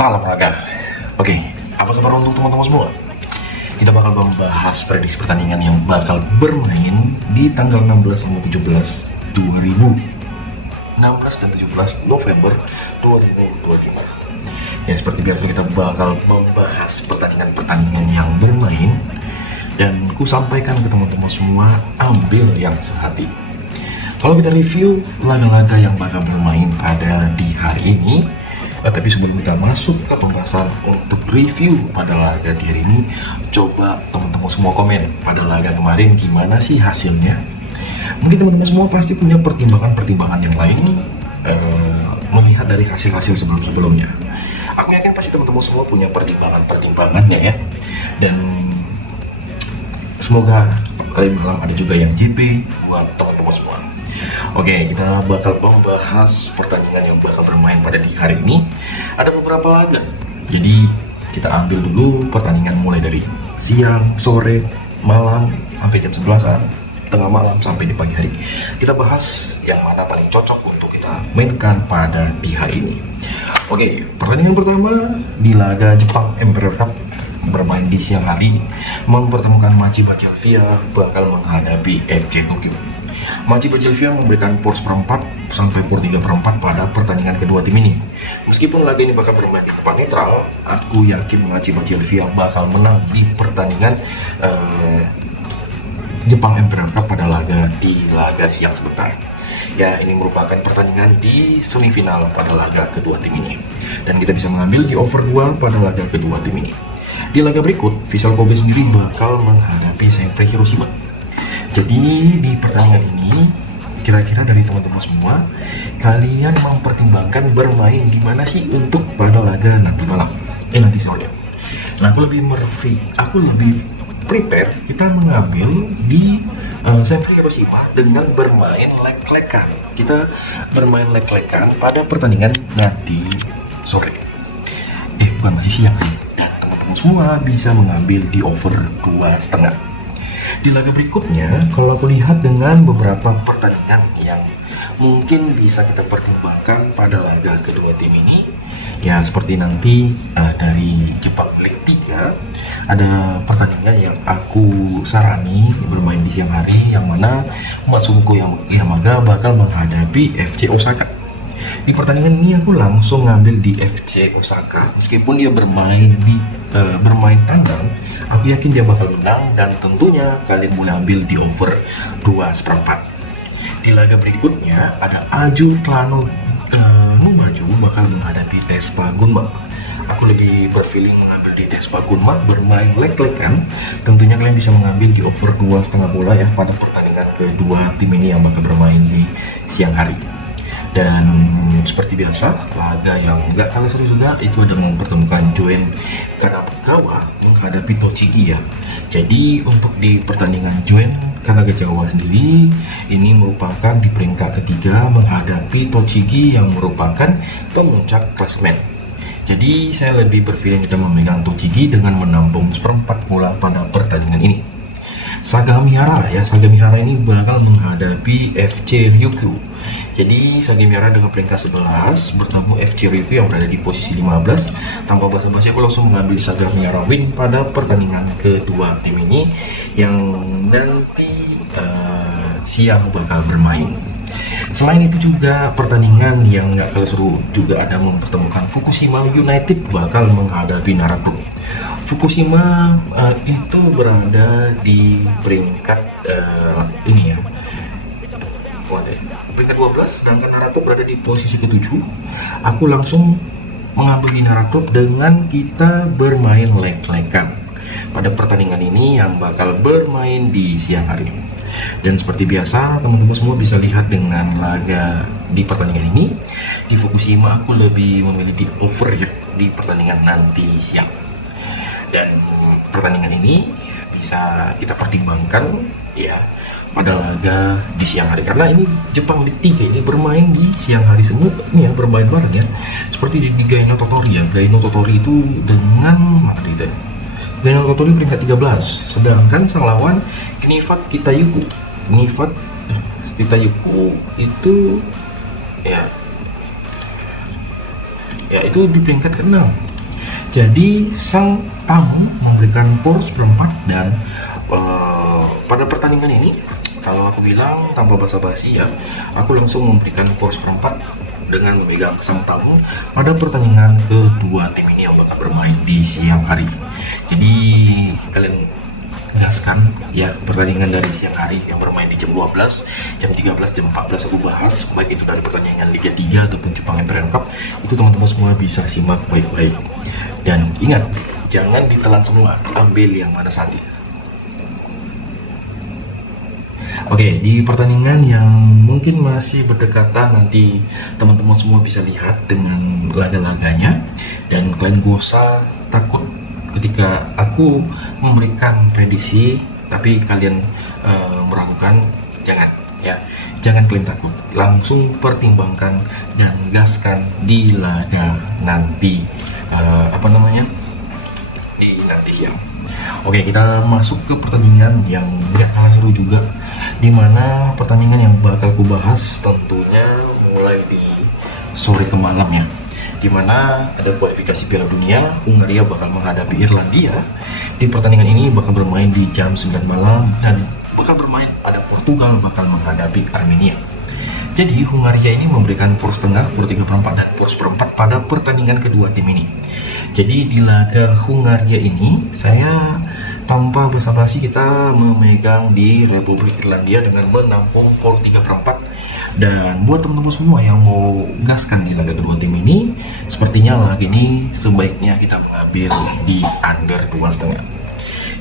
Salam olahraga. Oke, apa kabar untuk teman-teman semua? Kita bakal membahas prediksi pertandingan yang bakal bermain di tanggal 16 sampai 17 16 dan 17 November 2025. Ya, seperti biasa kita bakal membahas pertandingan-pertandingan yang bermain, dan ku sampaikan ke teman-teman semua, ambil yang sehati. Kalau kita review laga-laga yang bakal bermain pada di hari ini, tapi sebelum kita masuk ke pembahasan untuk review pada laga di hari ini, coba teman-teman semua komen pada laga kemarin gimana sih hasilnya. Mungkin teman-teman semua pasti punya pertimbangan-pertimbangan yang lain melihat dari hasil-hasil sebelum-sebelumnya. Aku yakin pasti teman-teman semua punya pertimbangan-pertimbangannya ya. Dan semoga kalian bilang ada juga yang JP buat teman-teman semua. Oke, kita bakal membahas pertandingan yang bakal bermain pada di hari ini. Ada beberapa laga, jadi kita ambil dulu pertandingan mulai dari siang, sore, malam, sampai jam 11-an, tengah malam sampai di pagi hari. Kita bahas yang mana paling cocok untuk kita mainkan pada di hari ini. Oke, pertandingan pertama di laga Jepang Emperor Cup bermain di siang hari, mempertemukan Machiba Chelsea bakal menghadapi FC Tokyo. Machiba Chelsea memberikan power seperempat sampai power 3/4 pada pertandingan kedua tim ini. Meskipun laga ini bakal bermain di tempat netral, aku yakin Machiba Chelsea bakal menang di pertandingan Jepang Emperor Cup pada laga siang sebentar. Ya, ini merupakan pertandingan di semifinal pada laga kedua tim ini, dan kita bisa mengambil di over 2 pada laga kedua tim ini. Di laga berikut, Vissel Kobe sendiri bakal menghadapi Sentai Hiroshima. Jadi di pertandingan ini, kira-kira dari teman-teman semua, kalian mempertimbangkan bermain gimana sih untuk pada laga nanti malam? Nanti sore. Nah, aku lebih prepare kita mengambil di Sentai Hiroshima dengan bermain leg-legan. Kita bermain leg-legan pada pertandingan nanti sore. Bukan, masih siang sih. Dan teman-teman semua bisa mengambil di over 2,5. Di laga berikutnya, kalau aku lihat dengan beberapa pertandingan yang mungkin bisa kita pertimbangkan pada laga kedua tim ini, ya seperti nanti dari Jepang League 3 ada pertandingan yang aku sarani bermain di siang hari, yang mana Matsumoto Yamaga bakal menghadapi FC Osaka. Di pertandingan ini aku langsung ngambil di FC Osaka, meskipun dia bermain tandang, aku yakin dia bakal menang, dan tentunya kalian boleh ambil di over 2,4. Di laga berikutnya ada Aju Klano Nubaju bakal menghadapi Tespa Gunma. Aku lebih berfeeling mengambil di Tespa Gunma bermain leg-legan. Tentunya kalian bisa mengambil di over 2,5 bola ya pada pertandingan kedua tim ini yang bakal bermain di siang hari. Dan seperti biasa, laga yang gak kalah seru juga itu ada mempertemukan Joen Kanagawa menghadapi Tochigi ya. Jadi untuk di pertandingan Joen Kanagawa sendiri, ini merupakan di peringkat ketiga menghadapi Tochigi yang merupakan pemuncak klasemen. Jadi saya lebih berpikir kita memegang Tochigi dengan menampung seperempat bola pada pertandingan ini. Sagamihara ini bakal menghadapi FC Ryukyu. Jadi Sagamihara dengan peringkat 11 bertemu FC Ryukyu yang berada di posisi 15. Tanpa basa-basi aku langsung mengambil Sagamihara win pada pertandingan kedua tim ini yang nanti siang bakal bermain. Selain itu juga pertandingan yang gak kalah seru juga ada mempertemukan Fukushima United bakal menghadapi Narato. Fukushima itu berada di peringkat ini ya, peringkat 12, sedangkan Narato berada di posisi ke-7. Aku langsung mengambil di Narato dengan kita bermain leg-legan pada pertandingan ini yang bakal bermain di siang hari. Dan seperti biasa, teman-teman semua bisa lihat dengan laga di pertandingan ini, di Fukushima aku lebih memilih di over ya di pertandingan nanti siang. Dan pertandingan ini bisa kita pertimbangkan ya pada laga di siang hari, karena ini Jepang League 3 ini bermain di siang hari semua ini ya, bermain bareng ya, seperti di Gaino Totori ya. Gaino Totori itu dengan mana itu? Gaino Totori peringkat 13, sedangkan sang lawan Knifat Kitayuku itu ya itu di peringkat ke-6. Jadi sang tamu memberikan poros berempat dan pada pertandingan ini, kalau aku bilang tanpa basa-basi ya, aku langsung memberikan poros perempat dengan memegang sang tamu pada pertandingan kedua tim ini yang bakal bermain di siang hari. Jadi kalian gaskan ya pertandingan dari siang hari yang bermain di jam 12, jam 13, jam 14 aku bahas, baik itu dari pertandingan Liga 3 ataupun Jepang Empire Cup, itu teman-teman semua bisa simak baik-baik. Dan ingat, jangan ditelan semua, ambil yang mana saja. Oke, di pertandingan yang mungkin masih berdekatan, nanti teman-teman semua bisa lihat dengan laga-laganya, dan kalian gak usah takut ketika aku memberikan prediksi tapi kalian meragukan. Jangan ya, jangan kalian takut, langsung pertimbangkan dan gaskan di laga nanti di nanti siang. Oke, kita masuk ke pertandingan yang gak kalah seru juga, dimana pertandingan yang bakal ku bahas tentunya mulai di sore ke malam ya, dimana ada kualifikasi Piala Dunia. Hungaria bakal menghadapi Irlandia. Di pertandingan ini bakal bermain di jam 9 malam dan bakal bermain pada Portugal bakal menghadapi Armenia. Jadi Hungaria ini memberikan poros tengah, poros 3/4 dan poros perempat pada pertandingan kedua tim ini. Jadi di laga Hungaria ini, saya tanpa basa-basi kita memegang di Republik Irlandia dengan menampung poros 3/4. Dan buat teman-teman semua yang mau gaskan di laga kedua tim ini, sepertinya laga ini sebaiknya kita mengambil di under 2,5.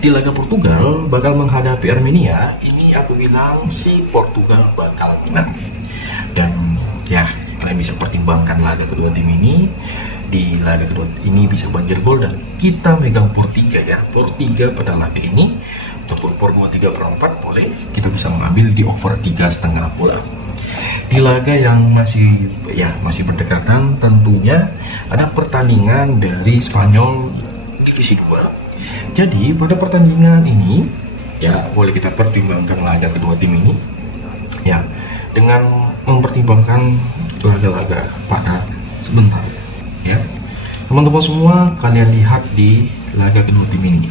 Di laga Portugal bakal menghadapi Armenia, ini aku bilang si Portugal bakal menang. Dan ya, kalian bisa pertimbangkan laga kedua tim ini. Di laga kedua ini bisa banjir gol dan kita megang por 3 ya, por 3 pada laga ini ataupun por 2/3/4 boleh, kita bisa mengambil di over 3,5 bola. Di laga yang masih berdekatan, tentunya ada pertandingan dari Spanyol divisi 2. Jadi pada pertandingan ini ya boleh kita pertimbangkan laga kedua tim ini ya, dengan mempertimbangkan laga-laga pada sebentar ya. Teman-teman semua, kalian lihat di laga kedua tim ini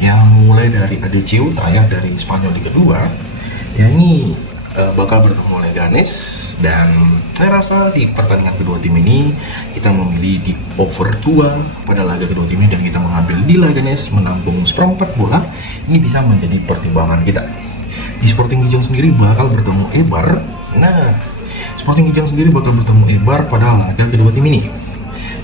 yang mulai dari ada Ceuta ya, dari Spanyol Liga 2 ya, ini bakal bertemu Leganes. Dan saya rasa di pertandingan kedua tim ini kita memilih di over 2 pada laga kedua tim ini, dan kita mengambil di Leganes menampung seperempat bola. Ini bisa menjadi pertimbangan kita. Di Sporting Gijon sendiri bakal bertemu Eibar. Nah, Sporting Gijon sendiri bakal bertemu Eibar pada laga kedua tim ini.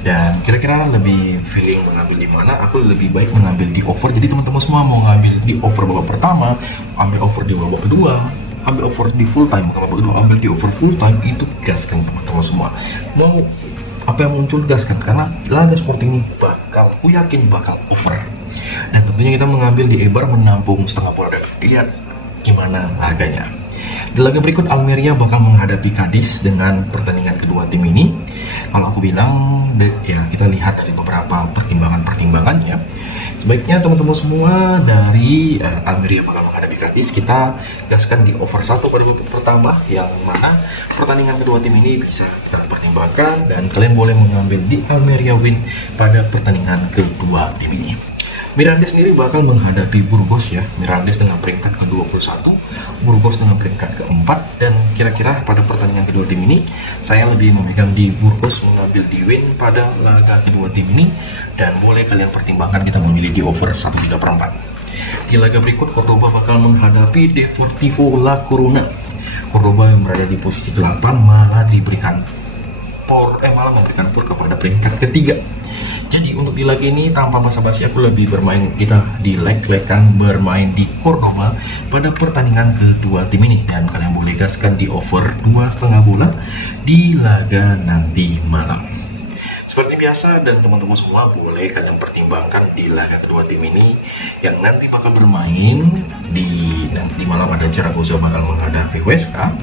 Dan kira-kira lebih feeling mengambil di mana? Aku lebih baik mengambil di over. Jadi teman-teman semua mau ngambil di over babak pertama, ambil over di babak kedua, ambil over di full time, babak kedua ambil di over full time, itu gaskan teman-teman semua. Mau apa yang muncul gaskan, karena laga Sporting ini bakal, aku yakin bakal over. Dan tentunya kita mengambil di Eibar menampung setengah bola. Lihat gimana laganya. Di laga berikut Almeria bakal menghadapi Cadiz. Dengan pertandingan kedua tim ini, kalau aku bilang ya, kita lihat dari beberapa pertimbangan-pertimbangannya, sebaiknya teman-teman semua dari Almeria bakal menghadapi Cadiz, kita gaskan di over 1 pada babak pertama, yang mana pertandingan kedua tim ini bisa kita pertimbangkan, dan kalian boleh mengambil di Almeria win pada pertandingan kedua tim ini. Mirandes sendiri bakal menghadapi Burgos ya. Mirandes dengan peringkat ke-21, Burgos dengan peringkat ke-4, dan kira-kira pada pertandingan kedua tim ini saya lebih memegang di Burgos mengambil di win pada laga kedua tim ini, dan boleh kalian pertimbangkan kita memilih di over 1/3/4. Di laga berikut Cordoba bakal menghadapi Deportivo La Coruna. Cordoba yang berada di posisi 8 malah memberikan por kepada peringkat ketiga. Jadi untuk di laga ini tanpa basa-basi aku lebih bermain, kita di leg-legan bermain di Cordoba pada pertandingan kedua tim ini, dan kalian boleh gaskan di over 2,5 bola di laga nanti malam. Seperti biasa, dan teman-teman semua boleh kalian pertimbangkan di laga kedua tim ini yang nanti bakal bermain nanti malam. Ada Zaragoza bakal menghadapi Huesca.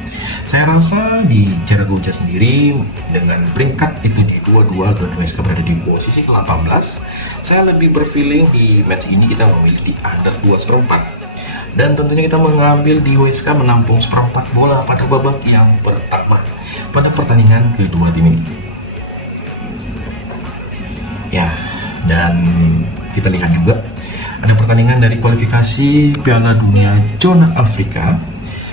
Saya rasa di Zaragoza sendiri dengan peringkat itu di 22 dan Huesca berada di posisi ke-18, saya lebih berfeeling di match ini kita memilih di under 2,4. Dan tentunya kita mengambil di Huesca menampung seperempat bola pada babak yang pertama pada pertandingan kedua tim ini. Ya, Dan kita lihat juga ada pertandingan dari kualifikasi Piala Dunia Zona Afrika.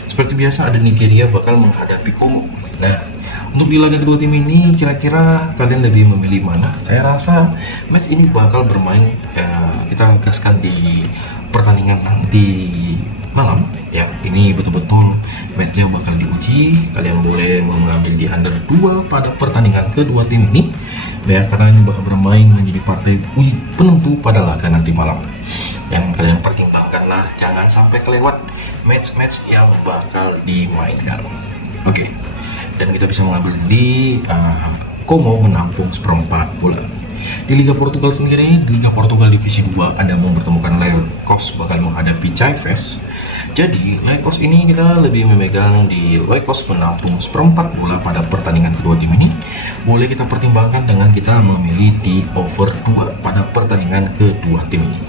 Seperti biasa ada Nigeria bakal menghadapi Kongo. Nah, untuk di laga kedua tim ini kira-kira kalian lebih memilih mana? Saya rasa match ini bakal bermain kita gaskan di pertandingan nanti malam ya. Ini betul-betul matchnya bakal diuji. Kalian boleh mengambil di under 2 pada pertandingan kedua tim ini ya, karena ini bakal bermain menjadi partai uji penentu pada laga nanti malam. Yang kalian pertimbangkanlah, jangan sampai kelewat match-match yang bakal dimainkan. Oke. Dan kita bisa mengambil di Como menampung seperempat bola. Di Liga Portugal sendiri, di Liga Portugal Divisi 2 ada mempertemukan Leicos bakal menghadapi Chaves. Jadi Leicos ini kita lebih memegang di Leicos menampung seperempat bola pada pertandingan kedua tim ini. Boleh kita pertimbangkan dengan kita memilih di over 2 pada pertandingan kedua tim ini.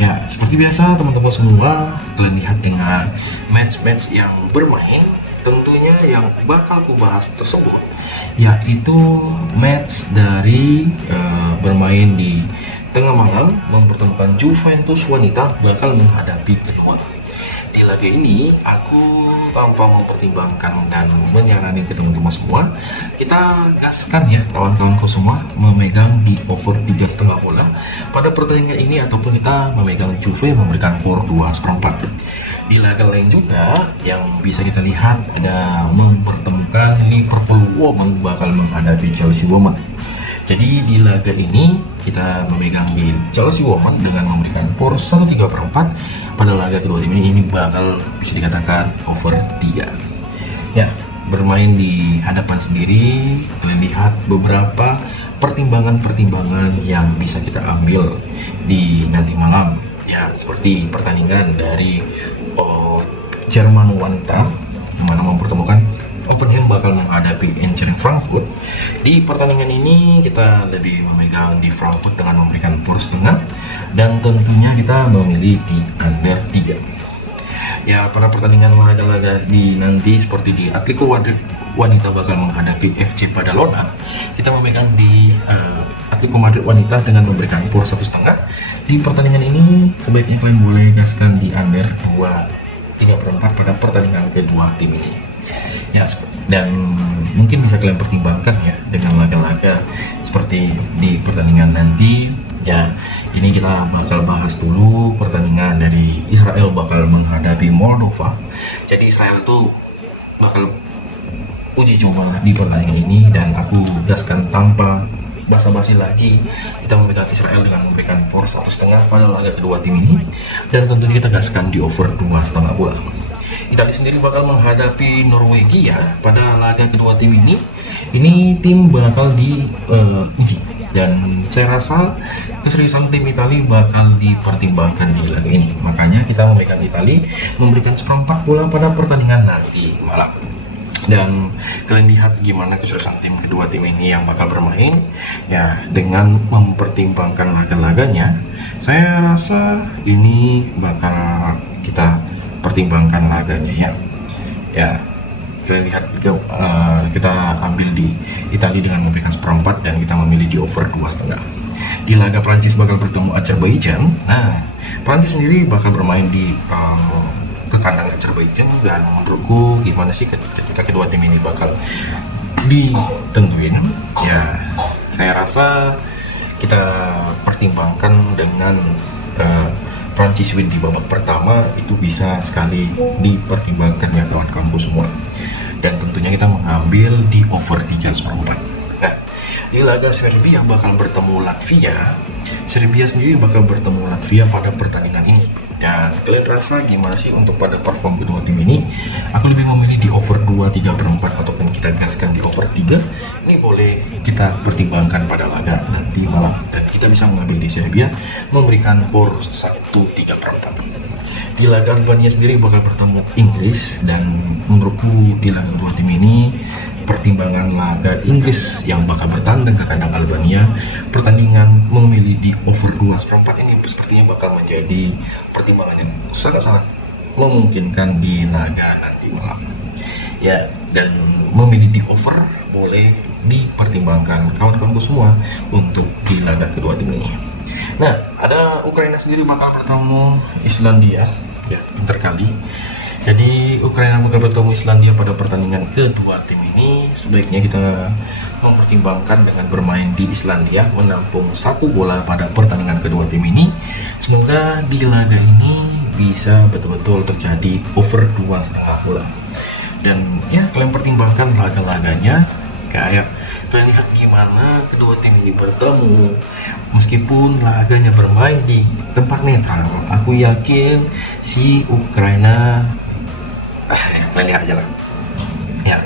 Ya, seperti biasa teman-teman semua, kalian lihat dengan match-match yang bermain, tentunya yang bakal kubahas tersebut yaitu match dari bermain di tengah malam mempertemukan Juventus wanita bakal menghadapi kedua. Di laga ini aku tanpa mempertimbangkan dan menyarankan ke teman-teman semua, kita gaskan ya kawan-kawanku semua memegang di over 3,5 bola pada pertandingan ini, ataupun kita memegang Juve memberikan skor 2/4. Di laga lain juga yang bisa kita lihat ada mempertemukan Liverpool Women bakal menghadapi Chelsea Women. Jadi di laga ini kita memegang di Chelsea Women dengan memberikan skor 1/3 pada laga kedua tim ini bakal bisa dikatakan over 3. Ya, bermain di hadapan sendiri, kalian lihat beberapa pertimbangan-pertimbangan yang bisa kita ambil di nanti malam. Ya, seperti pertandingan dari Jerman wanita yang mana mempertemukan Hoffenheim bakal menghadapi Eintracht Frankfurt. Di pertandingan ini kita lebih memegang di Frankfurt dengan memberikan skor setengah, dan tentunya kita memilih di under 3. Ya, pada pertandingan laga-laga di nanti seperti di Atletico Madrid wanita bakal menghadapi FC Badalona, kita memegang di Atletico Madrid wanita dengan memberikan skor 1,5. Di pertandingan ini sebaiknya kalian boleh gaskan di under 2/3 pada pertandingan kedua tim ini. Ya, dan mungkin bisa kalian pertimbangkan ya dengan laga-laga seperti di pertandingan nanti. Ya, ini kita bakal bahas dulu pertandingan dari Israel bakal menghadapi Moldova. Jadi Israel itu bakal uji coba di pertandingan ini, dan aku gaskan tanpa basa-basi lagi, kita memegang Israel dengan memberikan skor 1,5 pada laga kedua tim ini, dan tentunya kita gaskan di over 2,5 bola. Italia sendiri bakal menghadapi Norwegia pada laga kedua tim ini. Ini tim bakal diuji, dan saya rasa keseriusan tim Italia bakal dipertimbangkan di laga ini. Makanya kita memegang Italia memberikan 1/4 bola pada pertandingan nanti malam. Dan kalian lihat gimana keseriusan tim kedua tim ini yang bakal bermain ya, dengan mempertimbangkan laga-laganya. Saya rasa ini bakal kita pertimbangkan laganya ya. Ya, kalian lihat kita ambil di Italia dengan memberikan 1/4 dan kita memilih di over 2,5. Di laga Prancis bakal bertemu Azerbaijan. Nah, Prancis sendiri bakal bermain di ke kandang Azerbaijan, dan menurutku gimana sih ketika kedua tim ini bakal ditentuin ya, saya rasa kita pertimbangkan dengan Prancis win di babak pertama itu bisa sekali dipertimbangkan ya kawan-kawanku semua, dan tentunya kita mengambil di over 3/4. Nah, di laga Serbia bakal bertemu Latvia. Serbia sendiri bakal bertemu Latvia pada pertandingan ini. Dan kalian rasa gimana sih untuk pada perform kedua tim ini? Aku lebih memilih di over 2/3 ataupun kita gaskan di over 3. Ini boleh kita pertimbangkan pada laga nanti malam, dan kita bisa mengambil di Serbia memberikan skor 1/3. Di laga Albania sendiri bakal bertemu Inggris, dan menurutku di laga dua tim ini pertimbangan laga Inggris yang bakal bertandang ke kandang Albania, pertandingan memilih di over 2/4 ini sepertinya bakal menjadi pertimbangan yang sangat-sangat memungkinkan di laga nanti malam ya, dan memilih di over boleh dipertimbangkan kawan-kawanku semua untuk di laga kedua tim ini. Nah, ada Ukraina sendiri bakal bertemu Islandia ya, bentar kali. Jadi Ukraina bakal bertemu Islandia pada pertandingan kedua tim ini. Sebaiknya kita mempertimbangkan dengan bermain di Islandia, menampung 1 bola pada pertandingan kedua tim ini. Semoga di laga ini bisa betul-betul terjadi over 2,5 bola. Dan ya, kalian pertimbangkan laga-laganya, kayak kalian lihat gimana kedua tim ini bertemu. Meskipun laganya bermain di tempat netral, aku yakin si Ukraina kalian lihat aja lah ya,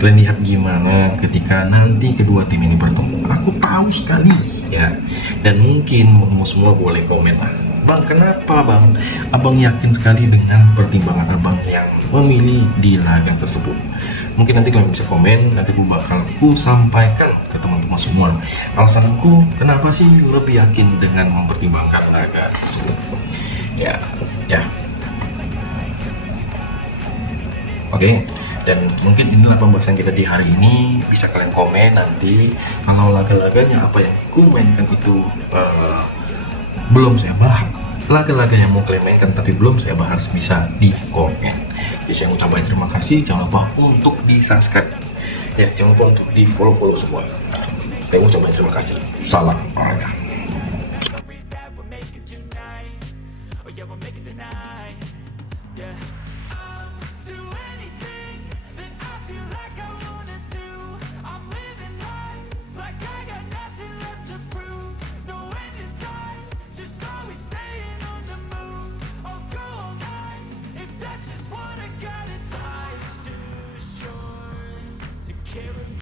kalian lihat gimana ketika nanti kedua tim ini bertemu. Aku tahu sekali ya, dan mungkin semua boleh komen lah, Bang, kenapa Bang? Abang yakin sekali dengan pertimbangan Abang yang memilih di laga tersebut. Mungkin nanti kalian bisa komen, nanti aku sampaikan ke teman-teman semua alasanku kenapa sih lebih yakin dengan mempertimbangkan laga tersebut. Ya. Oke, dan mungkin inilah pembahasan kita di hari ini. Bisa kalian komen nanti kalau laga-laganya apa yang ku mainkan itu belum saya bahas, laga-laga yang mau kalian mainkan tapi belum saya bahas, bisa di komen. Jadi saya ucapkan terima kasih, jangan lupa untuk di subscribe ya, jangan lupa untuk di follow semua. Saya ucapkan terima kasih. Salam olahraga.